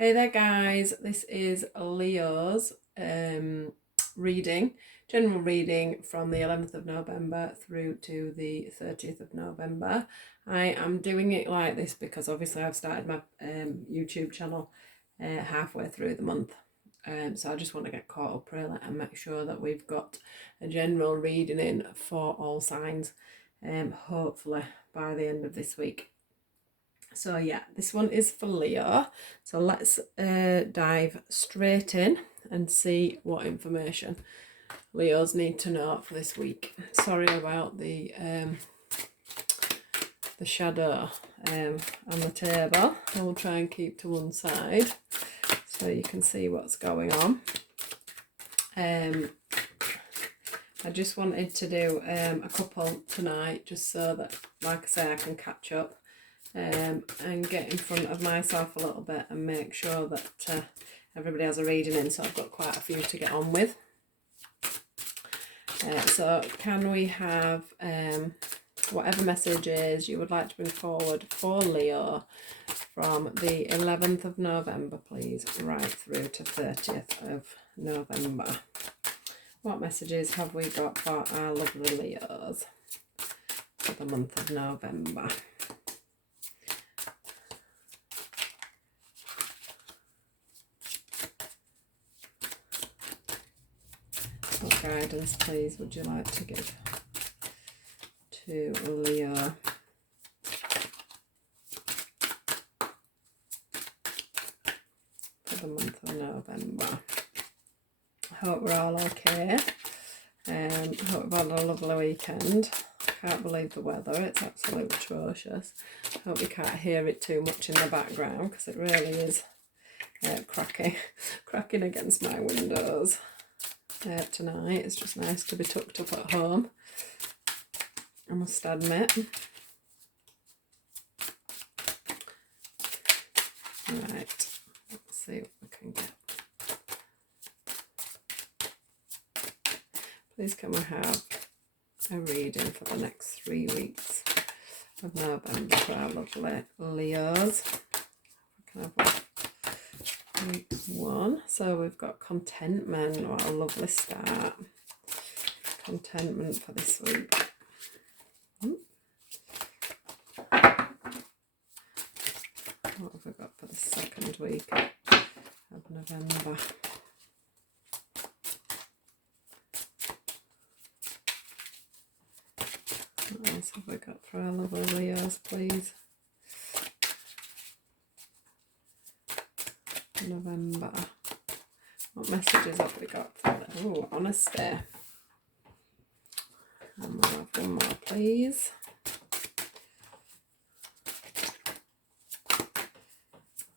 Hey there guys, this is Leo's reading, general reading from the 11th of November through to the 30th of November. I am doing it like this because obviously I've started my YouTube channel halfway through the month. So I just want to get caught up really and make sure that we've got a general reading in for all signs, hopefully by the end of this week. So yeah, this one is for Leo. So let's dive straight in and see what information Leos need to know for this week. Sorry about the shadow on the table. I will try and keep to one side so you can see what's going on. I just wanted to do a couple tonight just so that, like I say, I can catch up and get in front of myself a little bit and make sure that everybody has a reading in, so I've got quite a few to get on with. So can we have whatever messages you would like to bring forward for Leo from the 11th of November, please, right through to 30th of November. What messages have we got for our lovely Leos for the month of November? What guidance, please, would you like to give to Leo? For the month of November. I hope we're all okay. Hope we've had a lovely weekend. Can't believe the weather, it's absolutely atrocious. Hope you can't hear it too much in the background because it really is cracking against my windows. Tonight it's just nice to be tucked up at home, I must admit. Right, let's see what we can get. Please can we have a reading for the next 3 weeks of November for our lovely Leos. We can have week 1. So we've got contentment. What a lovely start. Contentment for this week. What have we got for the second week of November? What else have we got for our lovely Leos, please? November. What messages have we got for them? Oh, honesty. And we'll have one more, please.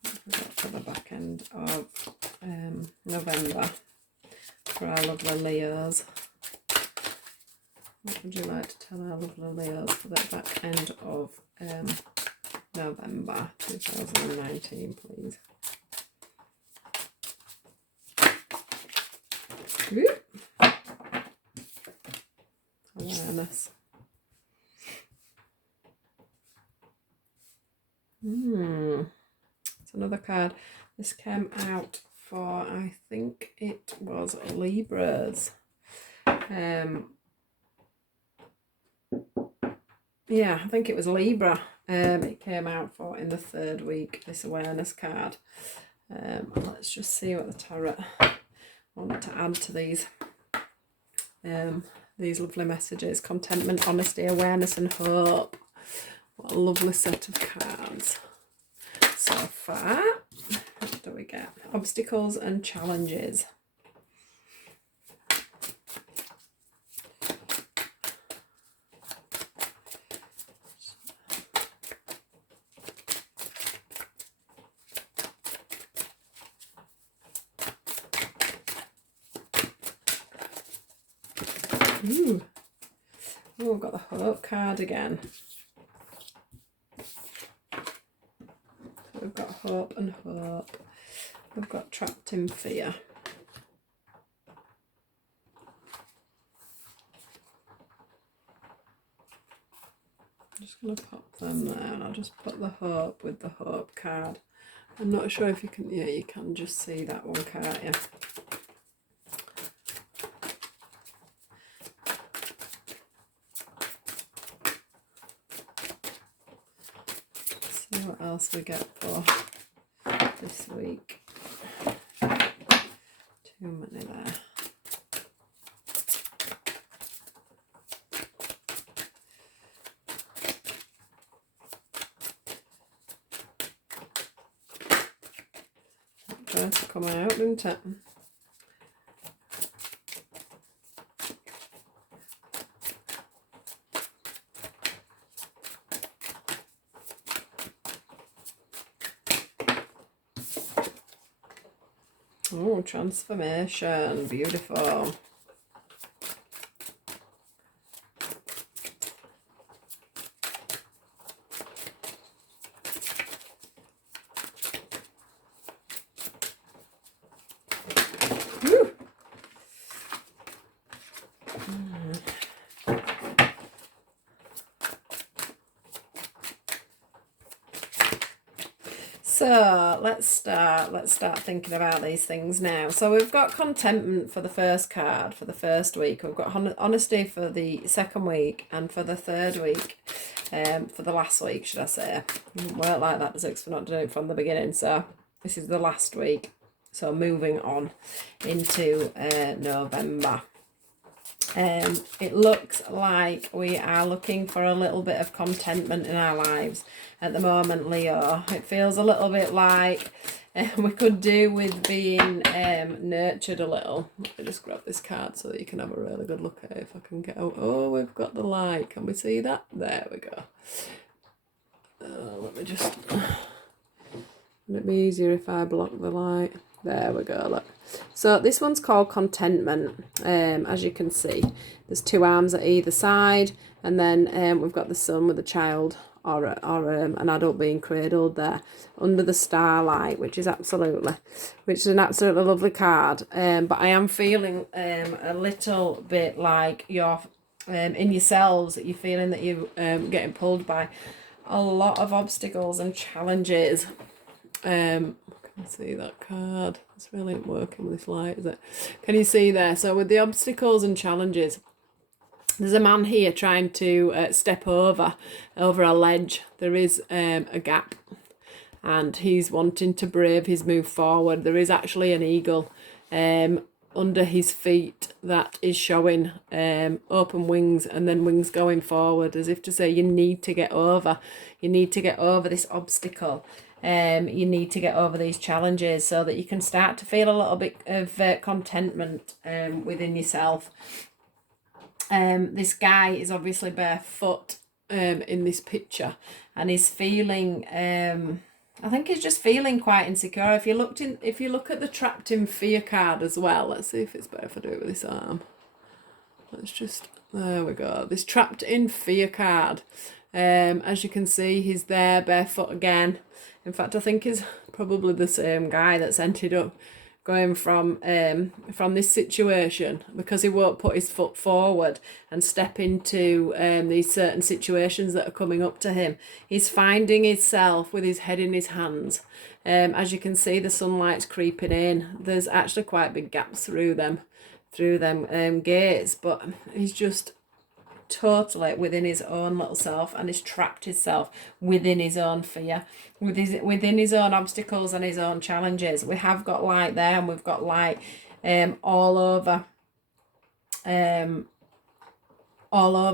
What have we got for the back end of November for our lovely Leos? What would you like to tell our lovely Leos for the back end of November 2019, please? Awareness. It's another card. This came out for, I think it was Libras. Yeah, I think it was Libra. It came out for in the 3rd week, this awareness card. Let's just see what the tarot want to add to these lovely messages. Contentment, honesty, awareness and hope. What a lovely set of cards so far. What do we get? Obstacles and challenges. Ooh. Oh, we've got the hope card again. So we've got hope and hope. We've got trapped in fear. I'm just going to pop them there, and I'll just put the hope with the hope card I'm not sure if you can, yeah, you can just see that one, can't you? See what else we get for this week. Too many there. That tries to come out, didn't it? Oh, transformation, beautiful. Woo. So let's start thinking about these things now. So we've got contentment for the first card for the first week. We've got honesty for the second week, and for the third week, for the last week, should I say? Well, like that, because we're not doing it from the beginning. So this is the last week. So moving on into November. It looks like we are looking for a little bit of contentment in our lives at the moment, Leo. It feels a little bit like we could do with being nurtured a little. Let me just grab this card so that you can have a really good look at it if I can get out. Oh, we've got the light. Can we see that? There we go. Let me just... Would it be easier if I block the light? There we go, look. So this one's called contentment. As you can see, there's two arms at either side, and then we've got the sun with a child or an adult being cradled there under the starlight, which is an absolutely lovely card. But I am feeling a little bit like you're in yourselves, that you're feeling that you're getting pulled by a lot of obstacles and challenges. Can you see that card? It's really not working with this light, is it? Can you see there? So with the obstacles and challenges, there's a man here trying to step over a ledge. There is a gap, and he's wanting to brave his move forward. There is actually an eagle under his feet that is showing open wings, and then wings going forward, as if to say you need to get over this obstacle. You need to get over these challenges so that you can start to feel a little bit of contentment within yourself. This guy is obviously barefoot in this picture, and he's feeling I think he's just feeling quite insecure. If you look at the trapped in fear card as well, let's see if it's better if I do it with this arm. There we go. This trapped in fear card. As you can see, he's there barefoot again. In fact, I think he's probably the same guy that's ended up going from this situation, because he won't put his foot forward and step into these certain situations that are coming up to him. He's finding himself with his head in his hands. As you can see, the sunlight's creeping in. There's actually quite big gaps through them gates, but he's just totally within his own little self, and he's trapped himself within his own fear, within his own obstacles and his own challenges. We have got light there, and we've got light all over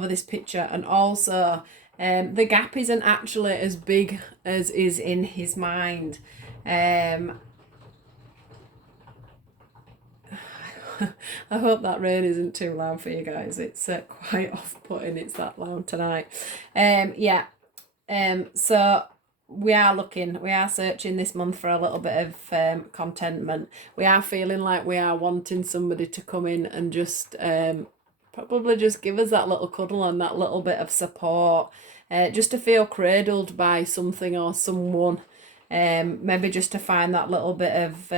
this picture. And also the gap isn't actually as big as is in his mind. I hope that rain isn't too loud for you guys. It's quite off-putting. It's that loud tonight. So we are searching this month for a little bit of contentment. We are feeling like we are wanting somebody to come in and just probably just give us that little cuddle and that little bit of support, just to feel cradled by something or someone, maybe just to find that little bit of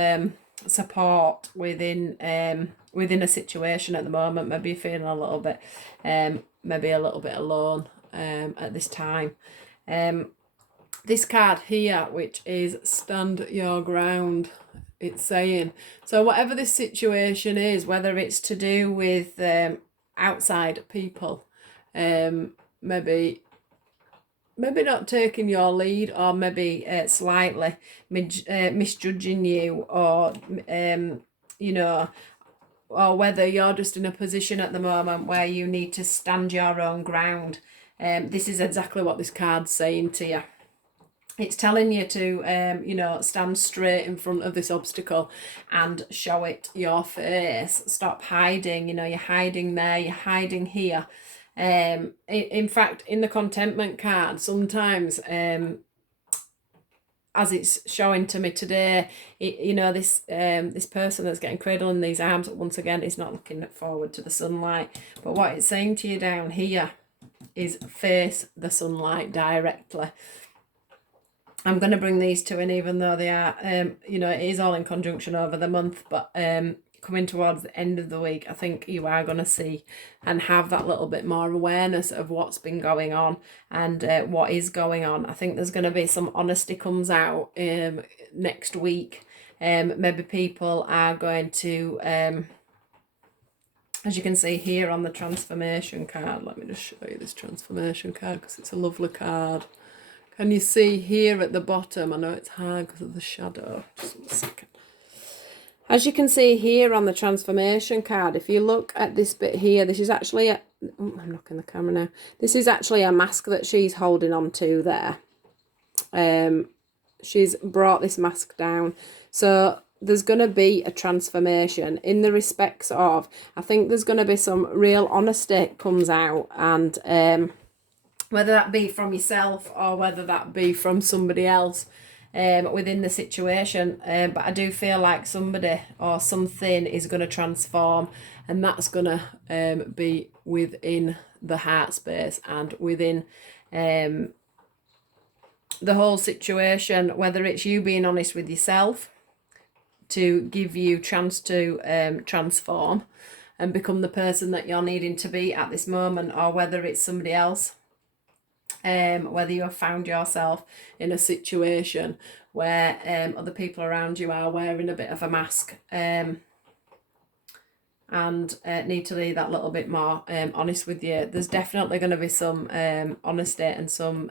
support within a situation at the moment. Maybe you're feeling a little bit maybe a little bit alone at this time. this card here, which is stand your ground, it's saying. So whatever this situation is, whether it's to do with outside people, maybe not taking your lead, or maybe slightly misjudging you, or you know, or whether you're just in a position at the moment where you need to stand your own ground. This is exactly what this card's saying to you. It's telling you to, stand straight in front of this obstacle and show it your face. Stop hiding. You're hiding there, you're hiding here. In fact, in the contentment card, sometimes, as it's showing to me today, this person that's getting cradled in these arms, once again, is not looking forward to the sunlight. But what it's saying to you down here is face the sunlight directly. I'm going to bring these two in, even though they are, it is all in conjunction over the month, but coming towards the end of the week, I think you are going to see and have that little bit more awareness of what's been going on and what is going on. I think there's going to be some honesty comes out next week. Maybe people are going to, as you can see here on the transformation card, let me just show you this transformation card because it's a lovely card. Can you see here at the bottom? I know it's hard because of the shadow. Just a second. As you can see here on the transformation card, if you look at this bit here, this is actually a... Oh, I'm knocking the camera now. This is actually a mask that she's holding on to there. She's brought this mask down. So there's going to be a transformation in the respects of... I think there's going to be some real honesty comes out, and... whether that be from yourself or whether that be from somebody else within the situation. But I do feel like somebody or something is going to transform, and that's going to be within the heart space and within the whole situation, whether it's you being honest with yourself to give you chance to transform and become the person that you're needing to be at this moment, or whether it's somebody else. Whether you have found yourself in a situation where other people around you are wearing a bit of a mask and need to be that little bit more honest with you. There's definitely going to be some honesty and some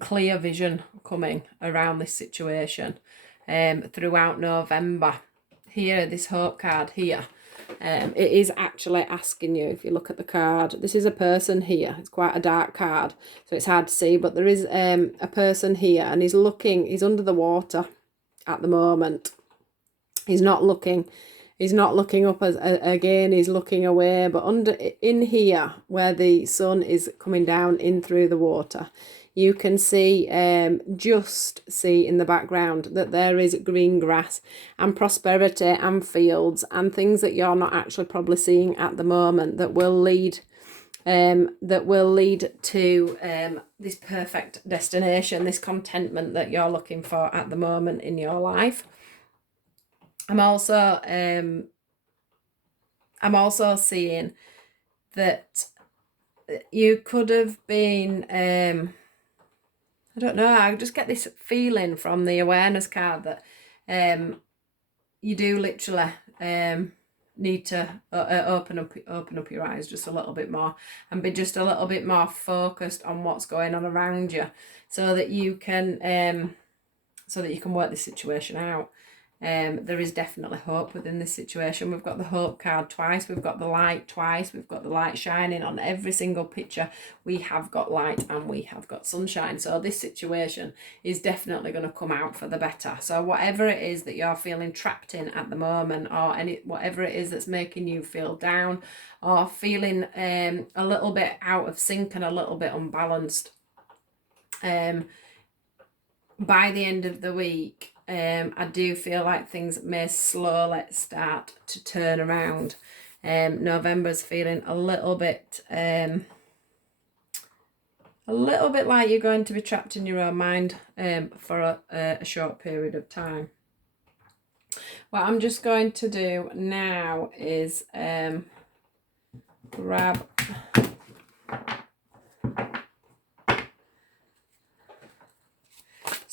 clear vision coming around this situation throughout November. Here, this hope card here. It is actually asking you, if you look at the card, this is a person here. It's quite a dark card, so it's hard to see, but there is a person here, and he's under the water at the moment. He's not looking up again, he's looking away, but in here where the sun is coming down in through the water, you can see, just see in the background that there is green grass and prosperity and fields and things that you're not actually probably seeing at the moment that will lead to this perfect destination, this contentment that you're looking for at the moment in your life. I'm also seeing that you could have been I don't know, I just get this feeling from the awareness card that you do literally need to open up your eyes just a little bit more and be just a little bit more focused on what's going on around you, so that you can work this situation out. There is definitely hope within this situation. We've got the hope card twice, we've got the light twice, we've got the light shining on every single picture. We have got light and we have got sunshine. So this situation is definitely going to come out for the better. So whatever it is that you're feeling trapped in at the moment, or whatever it is that's making you feel down or feeling a little bit out of sync and a little bit unbalanced, by the end of the week, I do feel like things may slowly start to turn around. November's feeling a little bit like you're going to be trapped in your own mind for a short period of time. What I'm just going to do now is grab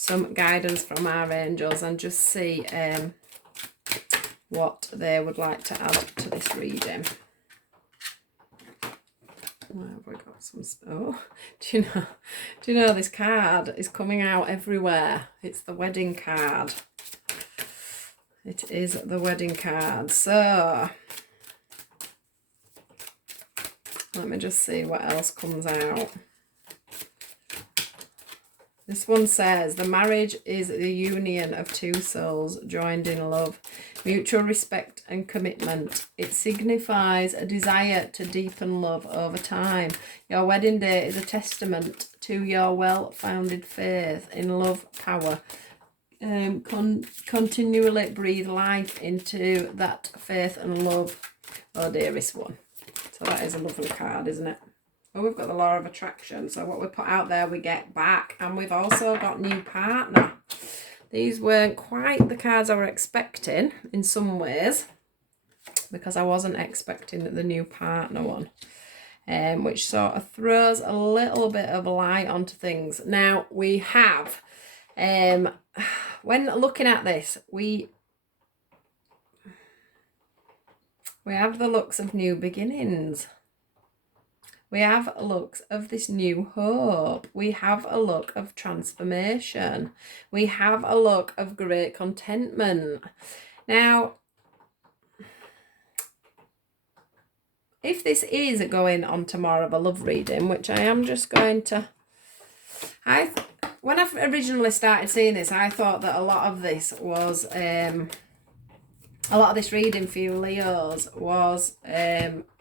some guidance from our angels and just see what they would like to add to this reading. Where have we got some? Oh, do you know this card is coming out everywhere? It's the wedding card. It is the wedding card. So let me just see what else comes out. This one says, the marriage is the union of two souls joined in love, mutual respect and commitment. It signifies a desire to deepen love over time. Your wedding day is a testament to your well-founded faith in love power. Continually breathe life into that faith and love, oh dearest one. So that is a lovely card, isn't it? Oh, we've got the law of attraction. So what we put out there, we get back. And we've also got new partner. These weren't quite the cards I were expecting in some ways, because I wasn't expecting the new partner one, which sort of throws a little bit of light onto things. Now, we have, when looking at this, we have the looks of new beginnings. We have a look of this new hope. We have a look of transformation. We have a look of great contentment. Now, if this is going on to more of a love reading, which I am just going to... when I originally started seeing this, I thought that a lot of this was... a lot of this reading for you Leos was...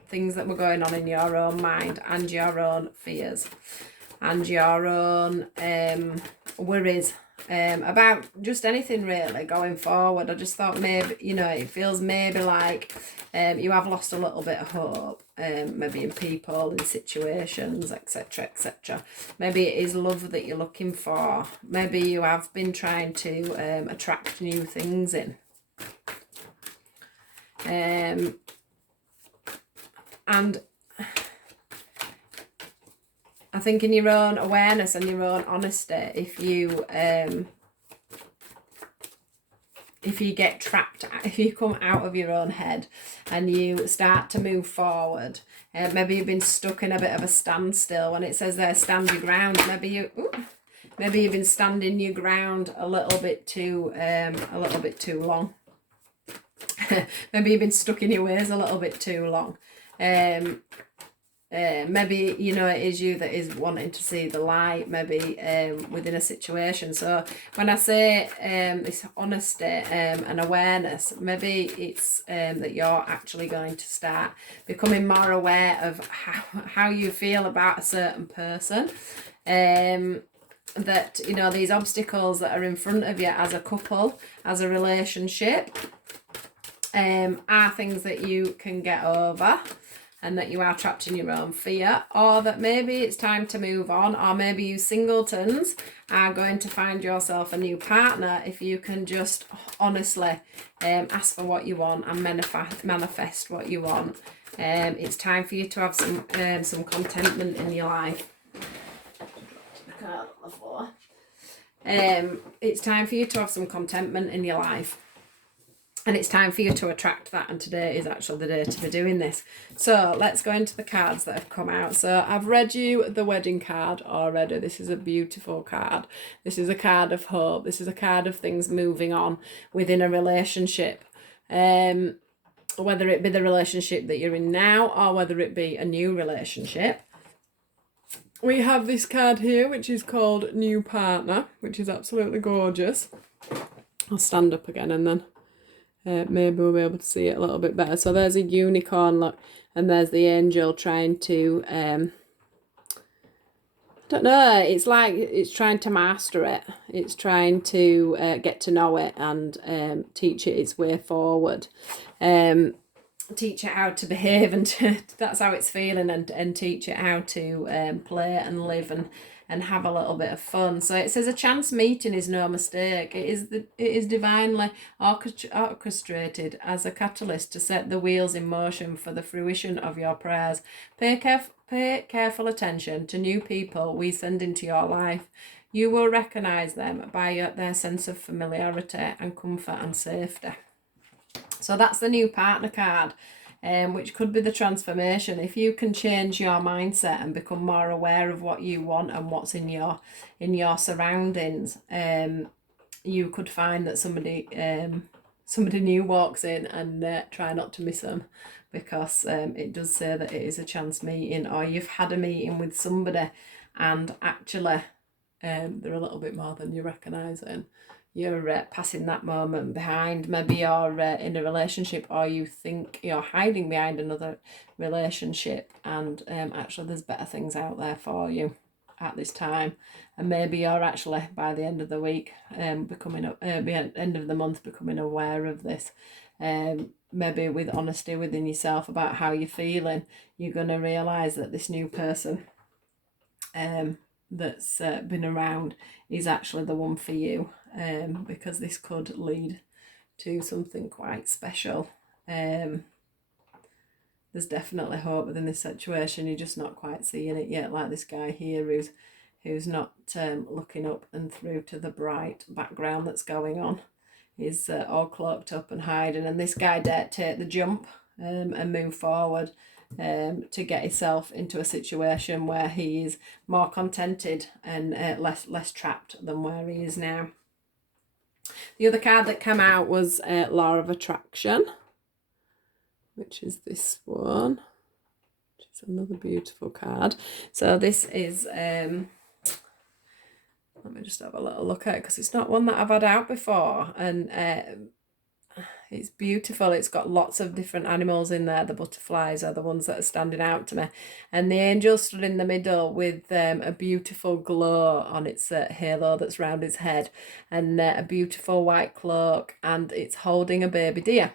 things that were going on in your own mind and your own fears and your own worries about just anything really going forward. I just thought maybe, it feels maybe like you have lost a little bit of hope, maybe in people, in situations, etc, etc. Maybe it is love that you're looking for. Maybe you have been trying to attract new things in. And I think in your own awareness and your own honesty, if you get trapped, if you come out of your own head and you start to move forward, maybe you've been stuck in a bit of a standstill. When it says there, stand your ground, maybe you've been standing your ground a little bit too long. Maybe you've been stuck in your ways a little bit too long. Maybe it is you that is wanting to see the light, maybe within a situation. So when I say this honesty and awareness, maybe it's that you're actually going to start becoming more aware of how you feel about a certain person, that these obstacles that are in front of you as a couple, as a relationship, are things that you can get over, and that you are trapped in your own fear, or that maybe it's time to move on, or maybe you singletons are going to find yourself a new partner if you can just honestly ask for what you want and manifest what you want. It's time for you to have some contentment in your life. It's time for you to have some contentment in your life. And it's time for you to attract that, and today is actually the day to be doing this. So let's go into the cards that have come out. So I've read you the wedding card already. This is a beautiful card. This is a card of hope. This is a card of things moving on within a relationship. Whether it be the relationship that you're in now, or whether it be a new relationship. We have this card here, which is called New Partner, which is absolutely gorgeous. I'll stand up again and then... maybe we'll be able to see it a little bit better. So there's a unicorn, look, and there's the angel trying to, I don't know, it's like it's trying to master it. It's trying to get to know it and teach it its way forward. Teach it how to behave, and that's how it's feeling, and teach it how to play and live and have a little bit of fun. So it says a chance meeting is no mistake. It is divinely orchestrated as a catalyst to set the wheels in motion for the fruition of your prayers. Pay careful attention to new people we send into your life. You will recognise them by their sense of familiarity and comfort and safety. So that's the new partner card, which could be the transformation. If you can change your mindset and become more aware of what you want and what's in your surroundings, you could find that somebody new walks in, and try not to miss them, because it does say that it is a chance meeting, or you've had a meeting with somebody and actually they're a little bit more than you recognise, and you're passing that moment behind. Maybe you're in a relationship, or you think you're hiding behind another relationship, and actually there's better things out there for you at this time. And maybe you're actually, by the end of the week, becoming end of the month, becoming aware of this. Maybe with honesty within yourself about how you're feeling, you're going to realise that this new person that's been around is actually the one for you, because this could lead to something quite special. There's definitely hope within this situation. You're just not quite seeing it yet, like this guy here who's not looking up and through to the bright background that's going on. He's all cloaked up and hiding, and this guy dared take the jump and move forward to get himself into a situation where he is more contented and less trapped than where he is now. The other card that came out was Law of Attraction, which is this one, which is another beautiful card. So this is, let me just have a little look at it, because it's not one that I've had out before, and it's beautiful. It's got lots of different animals in there. The butterflies are the ones that are standing out to me, and the angel stood in the middle with a beautiful glow on its halo that's round its head, and a beautiful white cloak, and it's holding a baby deer.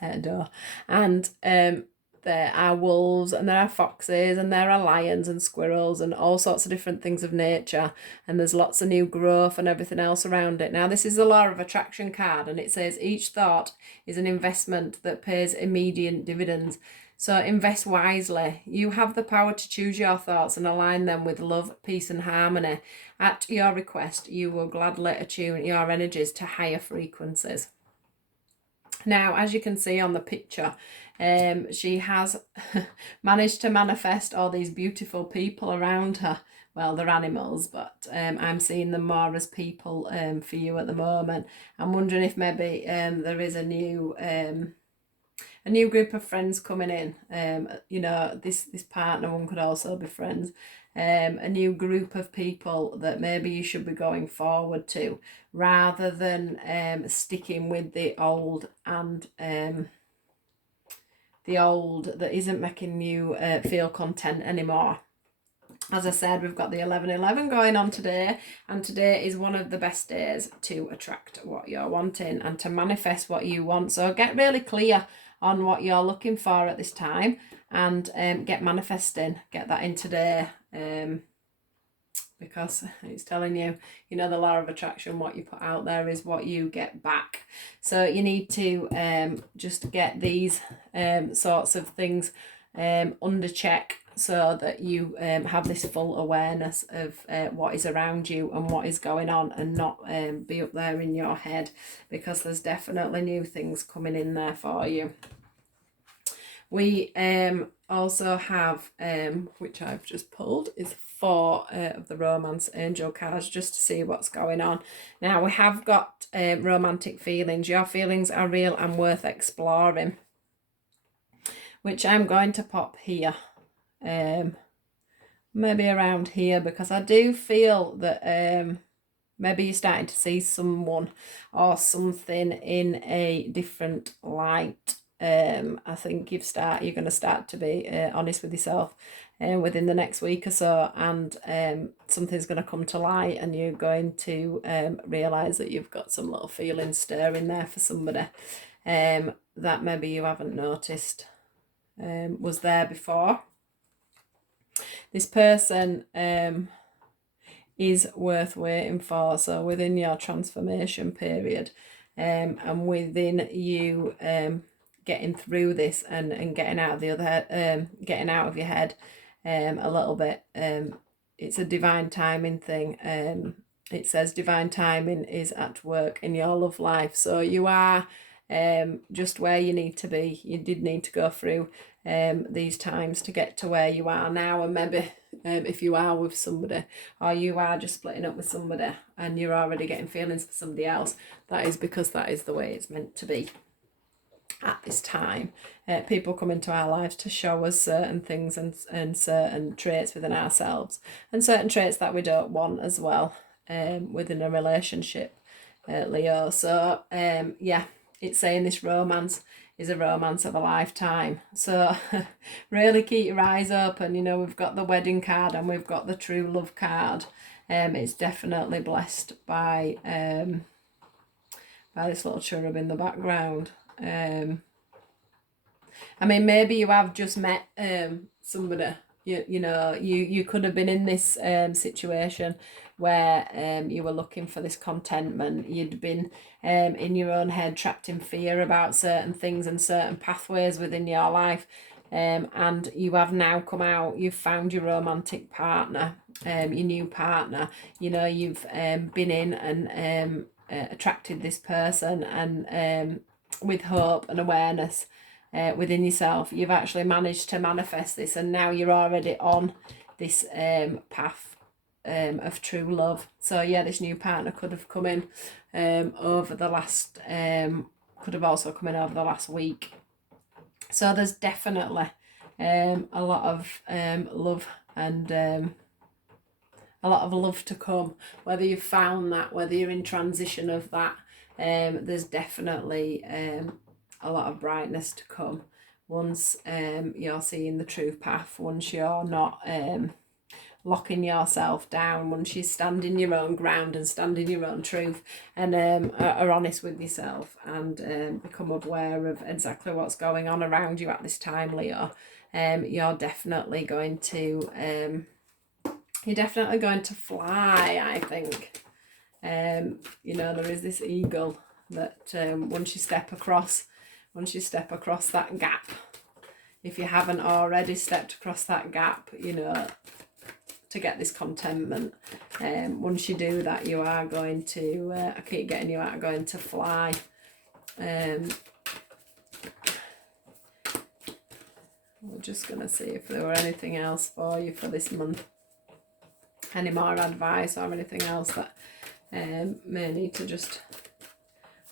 And there are wolves, and there are foxes, and there are lions and squirrels and all sorts of different things of nature, and there's lots of new growth and everything else around it. Now, this is the Law of Attraction card, and it says each thought is an investment that pays immediate dividends. So invest wisely. You have the power to choose your thoughts and align them with love, peace and harmony. At your request, you will gladly attune your energies to higher frequencies. Now, as you can see on the picture, she has managed to manifest all these beautiful people around her. Well, they're animals, but I'm seeing them more as people for you at the moment. I'm wondering if maybe there is a new group of friends coming in. You know, this partner one could also be friends. A new group of people that maybe you should be going forward to, rather than sticking with the old, and the old that isn't making you feel content anymore. As I said, we've got the 11/11 going on today, and today is one of the best days to attract what you're wanting and to manifest what you want. So get really clear on what you're looking for at this time, and get manifesting, get that in today, because it's telling you, you know, the law of attraction, what you put out there is what you get back. So you need to just get these sorts of things under check, so that you have this full awareness of what is around you and what is going on, and not be up there in your head, because there's definitely new things coming in there for you. We also have, which I've just pulled, is 4 of the romance angel cards, just to see what's going on. Now, we have got romantic feelings. Your feelings are real and worth exploring, which I'm going to pop here. Maybe around here, because I do feel that maybe you're starting to see someone or something in a different light. I think you're going to start to be honest with yourself within the next week or so, and something's going to come to light, and you're going to realise that you've got some little feelings stirring there for somebody that maybe you haven't noticed was there before. This person is worth waiting for. So within your transformation period, and within you getting through this, and getting out of the other getting out of your head a little bit, it's a divine timing thing. It says divine timing is at work in your love life. So you are just where you need to be. You did need to go through these times to get to where you are now. And maybe if you are with somebody, or you are just splitting up with somebody and you're already getting feelings for somebody else, that is because that is the way it's meant to be at this time. People come into our lives to show us certain things and certain traits within ourselves, and certain traits that we don't want as well within a relationship, Leo. So yeah, it's saying this romance is a romance of a lifetime. So really keep your eyes open. You know, we've got the wedding card and we've got the true love card. It's definitely blessed by this little cherub in the background. I mean, maybe you have just met somebody. You could have been in this situation where you were looking for this contentment. You'd been in your own head, trapped in fear about certain things and certain pathways within your life. And you have now come out. You've found your romantic partner, your new partner. You know, you've been in and attracted this person, and with hope and awareness within yourself, you've actually managed to manifest this, and now you're already on this path of true love. So yeah, this new partner could have come in over the last could have also come in over the last week. So there's definitely a lot of love and a lot of love to come. Whether you've found that, whether you're in transition of that, there's definitely a lot of brightness to come once you're seeing the true path, once you're not locking yourself down, once you stand in your own ground and stand in your own truth, and are honest with yourself, and become aware of exactly what's going on around you at this time, Leo. You're definitely going to fly, I think. You know, there is this eagle that once you step across that gap, if you haven't already stepped across that gap, you know, to get this contentment, once you do that, you are going to I keep getting you are going to fly. We're just going to see if there were anything else for you for this month, any more advice or anything else that may need to just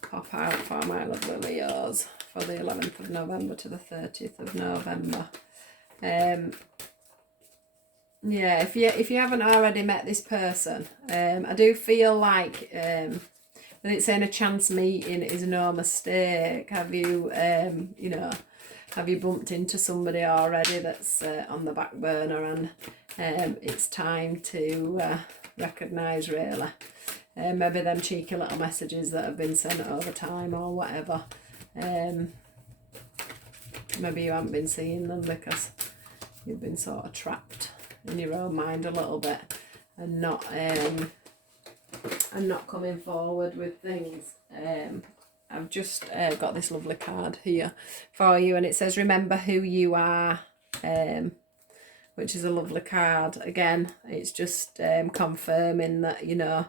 pop out for my lovely Leos for the 11th of November to the 30th of November. Yeah, if you haven't already met this person, I do feel like with it saying a chance meeting is no mistake. Have you have you bumped into somebody already that's on the back burner, and it's time to recognise, really. Maybe them cheeky little messages that have been sent over time or whatever. Maybe you haven't been seeing them because you've been sort of trapped in your own mind a little bit, and not coming forward with things. I've just got this lovely card here for you, and it says remember who you are, which is a lovely card. Again, it's just confirming that, you know,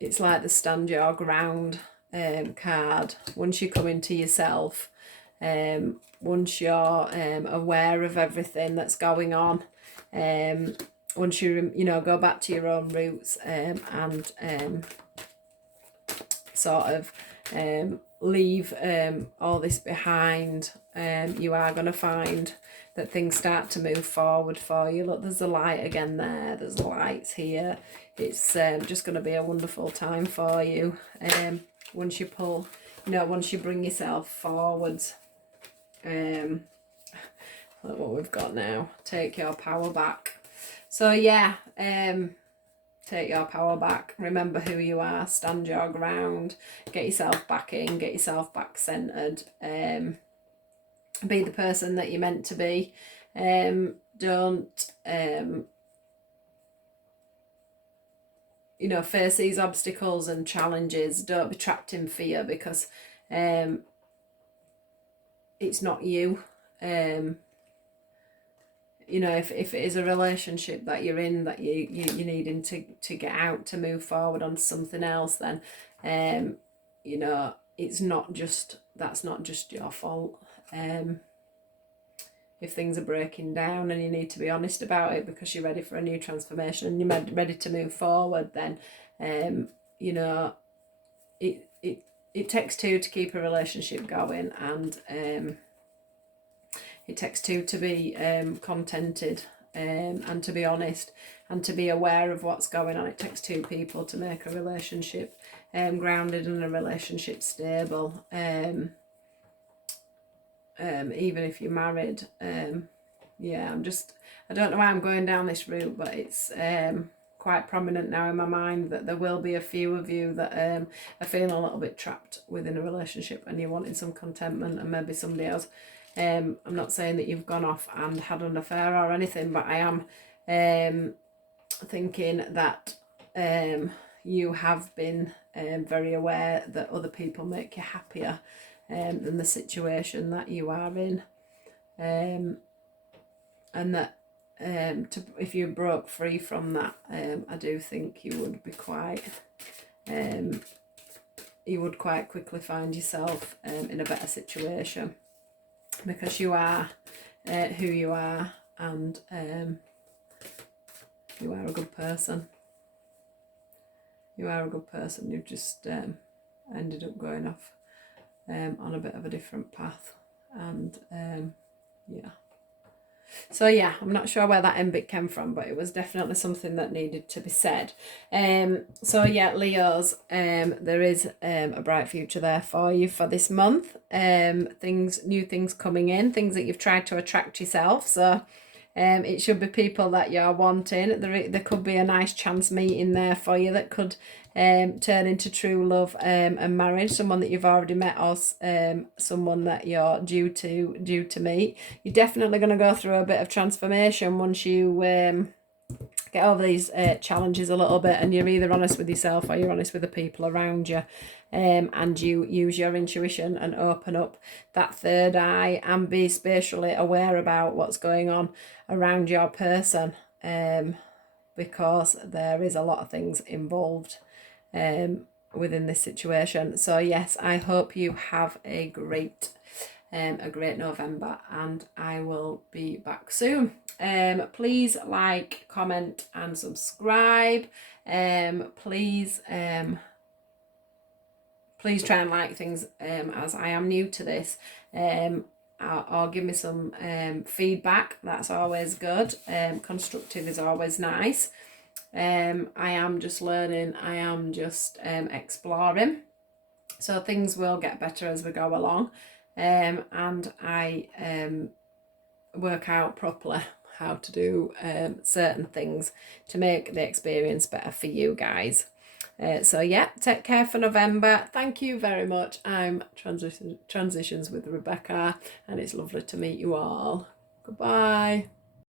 it's like the stand your ground card. Once you come into yourself, once you're aware of everything that's going on, once you go back to your own roots, and sort of leave all this behind, you are going to find that things start to move forward for you. Look, there's a light again there. There's lights here. It's just going to be a wonderful time for you. Once you pull, once you bring yourself forwards. Look what we've got now. Take your power back. So yeah, take your power back. Remember who you are. Stand your ground. Get yourself back in. Get yourself back centered. Be the person that you're meant to be. Don't face these obstacles and challenges. Don't be trapped in fear, because it's not you. you know, if it is a relationship that you're in that you're needing to get out, to move forward on something else, then you know, it's not just, that's not just your fault. If things are breaking down and you need to be honest about it because you're ready for a new transformation and you're ready to move forward, then you know, it takes two to keep a relationship going, and it takes two to be contented, and to be honest and to be aware of what's going on. It takes two people to make a relationship grounded and a relationship stable. Even if you're married. Yeah, I don't know why I'm going down this route, but it's quite prominent now in my mind that there will be a few of you that are feeling a little bit trapped within a relationship and you're wanting some contentment, and maybe somebody else. I'm not saying that you've gone off and had an affair or anything, but I am thinking that you have been very aware that other people make you happier than the situation that you are in, and that if you broke free from that, I do think you would be quite you would quite quickly find yourself in a better situation, because you are who you are, and you are a good person. You are a good person. You've just ended up going off on a bit of a different path, and yeah. So yeah, I'm not sure where that end bit came from, but it was definitely something that needed to be said. So yeah, Leos, there is a bright future there for you for this month. New things coming in, things that you've tried to attract yourself. So it should be people that you're wanting. There could be a nice chance meeting there for you that could turn into true love and marriage. Someone that you've already met, or someone that you're due to meet. You're definitely going to go through a bit of transformation once you get over these challenges a little bit, and you're either honest with yourself or you're honest with the people around you, and you use your intuition and open up that third eye and be spatially aware about what's going on around your person, because there is a lot of things involved within this situation. So yes, I hope you have a great November, and I will be back soon. Please like, comment and subscribe. Please try and like things as I am new to this, or give me some feedback. That's always good. Constructive is always nice. I am just learning, I am just exploring, so things will get better as we go along, and I work out properly how to do certain things to make the experience better for you guys. So yeah, take care for November. Thank you very much. I'm Transitions with Rebecca, and it's lovely to meet you all. Goodbye.